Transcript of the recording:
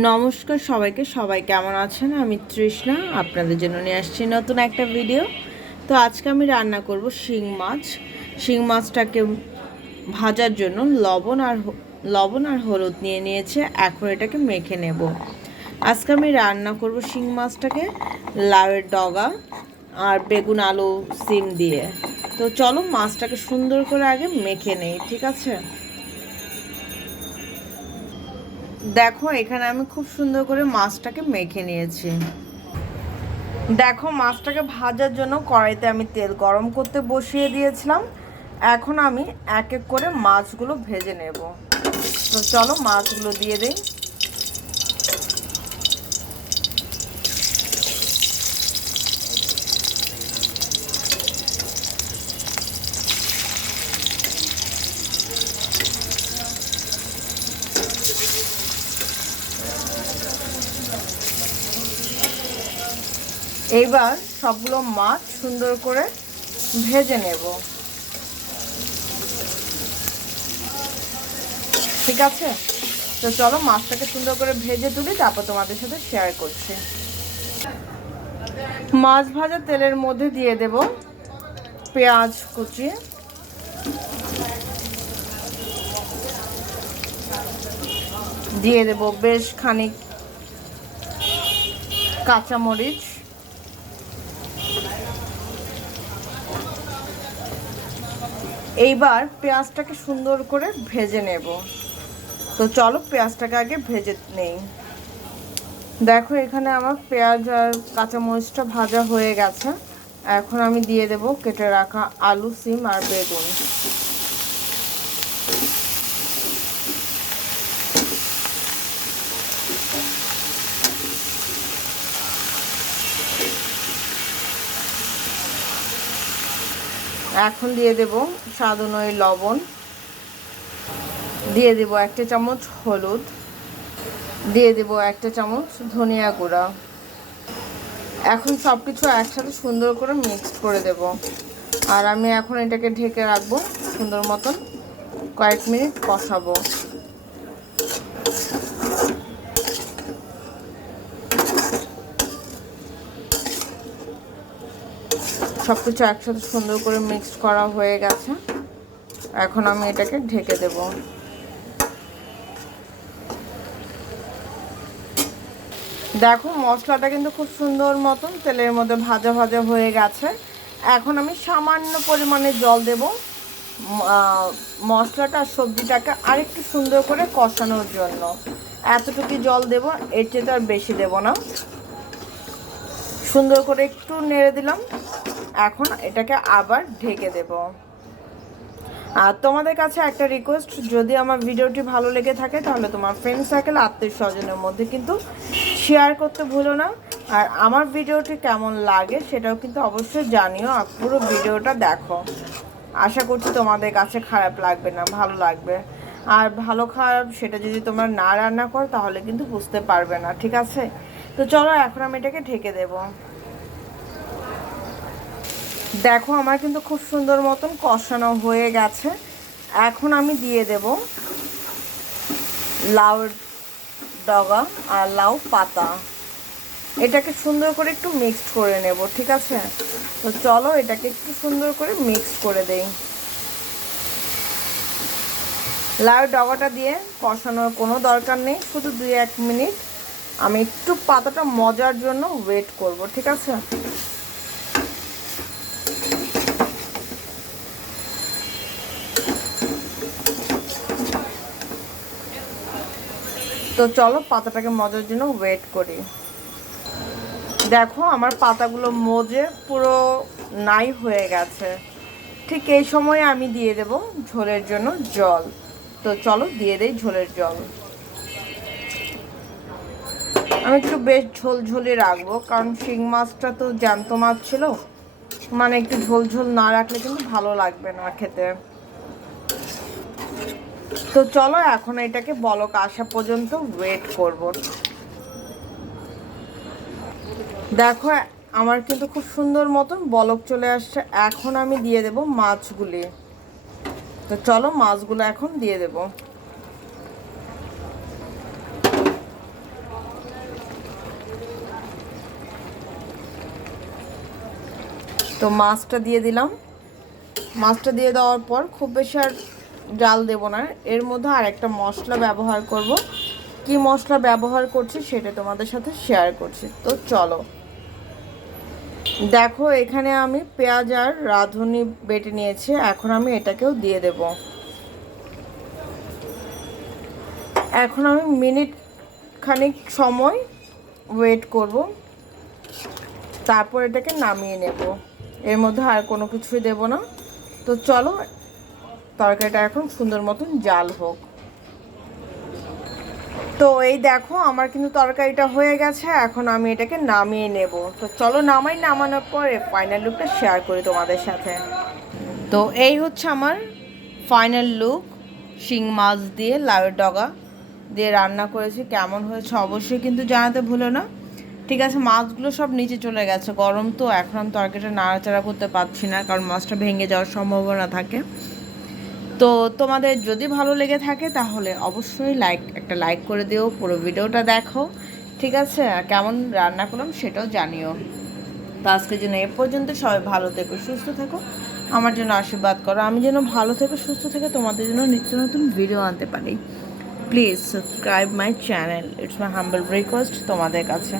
নমস্কার সবাইকে, সবাই কেমন আছেন? আমি তৃষ্ণা, আপনাদের জন্য নিয়ে আসছি নতুন একটা ভিডিও তো আজকে আমি রান্না করব শিং মাছ। শিং মাছটাকে ভাজার জন্য লবণ আর লবণ আর হলুদ নিয়ে নিয়েছে, এখন এটাকে মেখে নেব। আজকে আমি রান্না করব শিং মাছটাকে লাউয়ের ডগা আর বেগুন আলু সিম দিয়ে। তো চলো মাছটাকে সুন্দর করে আগে মেখে নেই, ঠিক আছে? দেখো, এখানে আমি খুব সুন্দর করে মাছটাকে মেখে নিয়েছি। দেখো, মাছটাকে ভাজার জন্য কড়াইতে আমি তেল গরম করতে বসিয়ে দিয়েছিলাম। এখন আমি এক এক করে মাছগুলো ভেজে নেব। তো চলো মাছগুলো দিয়ে দিই। এইবার সবগুলো মাছ সুন্দর করে ভেজে নেব। ঠিক আছে? তো চলো মাছটাকে সুন্দর করে ভেজে তুলি, তারপর তোমাদের সাথে শেয়ার করছি। মাছ ভাজা তেলের মধ্যে দিয়ে দেব পেঁয়াজ কুচি। দিয়ে দেব বেশ খানিক কাঁচামরিচ। এইবার পেঁয়াজটাকে সুন্দর করে ভেজে নেব। তো চলো পেঁয়াজটাকে আগে ভেজে নেই। দেখো এখানে আমার পেঁয়াজ আর কাঁচামরিচটা ভাজা হয়ে গেছে। এখন আমি দিয়ে দেব কেটে রাখা আলু, সিম আর বেগুন। এখন দিয়ে দেব স্বাদ অনুযায়ী লবণ। দিয়ে দেব একটা চামচ হলুদ। দিয়ে দেব একটা চামচ ধনিয়া গুঁড়া। এখন সব কিছু একসাথে সুন্দর করে মিক্স করে দেব। আর আমি এখন এটাকে ঢেকে রাখব, সুন্দর মতন কয়েক মিনিট কষাবো। সব কিছু একসাথে সুন্দর করে মিক্সড করা হয়ে গেছে। এখন আমি এটাকে ঢেকে দেব। দেখো, মশলাটা কিন্তু খুব সুন্দর মতন তেলের মধ্যে ভাজা ভাজা হয়ে গেছে। এখন আমি সামান্য পরিমাণে জল দেব। মশলাটা সবজিটাকে আরেকটু সুন্দর করে কষানোর জন্য। এতটুকু জল দেব, এর চেয়ে তো আর বেশি দেব না। সুন্দর করে একটু নেড়ে দিলাম। এখন এটাকে আবার ঢেকে দেব। আর তোমাদের কাছে একটা রিকোয়েস্ট যদি আমার ভিডিওটি ভালো লেগে থাকে, তাহলে তোমার ফ্রেন্ড সার্কেল আত্মীয় স্বজনের মধ্যে কিন্তু শেয়ার করতে ভুলো না। আর আমার ভিডিওটি কেমন লাগে, সেটাও কিন্তু অবশ্যই জানিও আর পুরো ভিডিওটা দেখো। আশা করছি তোমাদের কাছে খারাপ লাগবে না, ভালো লাগবে। আর ভালো খারাপ, সেটা যদি তোমরা না রান্না করো, তাহলে কিন্তু বুঝতে পারবে না, ঠিক আছে? তো চলো এখন আমি এটাকে ঢেকে দেবো। দেখো আমার কিন্তু খুব সুন্দর মতন কষানো হয়ে গেছে। এখন আমি দিয়ে দেব লাউ ডগা আর লাউ পাতা। এটাকে সুন্দর করে একটু মিক্সড করে নেব, ঠিক আছে? তো চলো এটাকে একটু সুন্দর করে মিক্স করে দেই। লাউ ডগাটা দিয়ে কষানোর কোনো দরকার নেই, শুধু দুই এক মিনিট আমি একটু পাতাটা মজার জন্য ওয়েট করব, ঠিক আছে? তো চলো পাতাটাকে মজার জন্য ওয়েট করি। দেখো আমার পাতাগুলো মজে পুরো নাই হয়ে গেছে। ঠিক এই সময় আমি দিয়ে দেব ঝোলের জন্য জল। তো চলো দিয়ে দেই ঝোলের জল। আমি একটু বেশ ঝোল ঝোলে রাখব, কারণ শিং মাছটা তো জ্যান্ত মাছ ছিল। মানে একটু ঝোল ঝোল না রাখলে কিন্তু ভালো লাগবে না খেতে। তো চলো এখন এটাকে বলক আসা পর্যন্ত ওয়েট করব। দেখো, আমার কিন্তু খুব সুন্দর মতন বলক চলে আসছে। এখন আমি দিয়ে দেব মাছগুলি। তো চলো মাছগুলো এখন দিয়ে দেব। তো মাছটা দিয়ে দিলাম। মাছটা দিয়ে দেওয়ার পর খুব বেশি আর জাল দেবো না। এর মধ্যে আর একটা মশলা ব্যবহার করব। কি মশলা ব্যবহার করছি সেটা তোমাদের সাথে শেয়ার করছি। তো চলো। দেখো, এখানে আমি পেঁয়াজ আর রাঁধুনি বেটে নিয়েছি। এখন আমি এটাকেও দিয়ে দেব। এখন আমি মিনিট খানিক সময় ওয়েট করব। তারপর এটাকে নামিয়ে নেব। এর মধ্যে আর কোনো কিছুই দেব না। তো চলো, তরকারিটা এখন সুন্দর মতন জাল হোক। তো এই দেখো, আমার কিন্তু তরকারিটা হয়ে গেছে, এখন আমি এটাকে নামিয়ে নেব। তো চলো, নামাই নামানোর পরে ফাইনাল লুকটা শেয়ার করি তোমাদের সাথে। তো এই হচ্ছে আমার ফাইনাল লুক শিং মাছ দিয়ে লাউয়ের ডগা দিয়ে রান্না করেছি। কেমন হয়েছে অবশ্যই কিন্তু জানাতে ভুলো না। ঠিক আছে, মাছগুলো সব নিচে চলে গেছে। গরম তো, এখন আমি তরকারিটা নাড়াচাড়া করতে পারছি না, কারণ মাছটা ভেঙে যাওয়ার সম্ভাবনা থাকে। তো তোমাদের যদি ভালো লেগে থাকে, তাহলে অবশ্যই লাইক একটা লাইক করে দিও, পুরো ভিডিওটা দেখো। ঠিক আছে কেমন রান্না করলাম সেটাও জানিও। তো আজকের জন্য এ পর্যন্ত, সবাই ভালো থেকো, সুস্থ থেকো। আমার জন্য আশীর্বাদ করো, আমি যেন ভালো থেকে সুস্থ থেকে তোমাদের জন্য নিত্য নতুন ভিডিও আনতে পারি। Please subscribe my channel it's my humble request তোমাদের কাছে।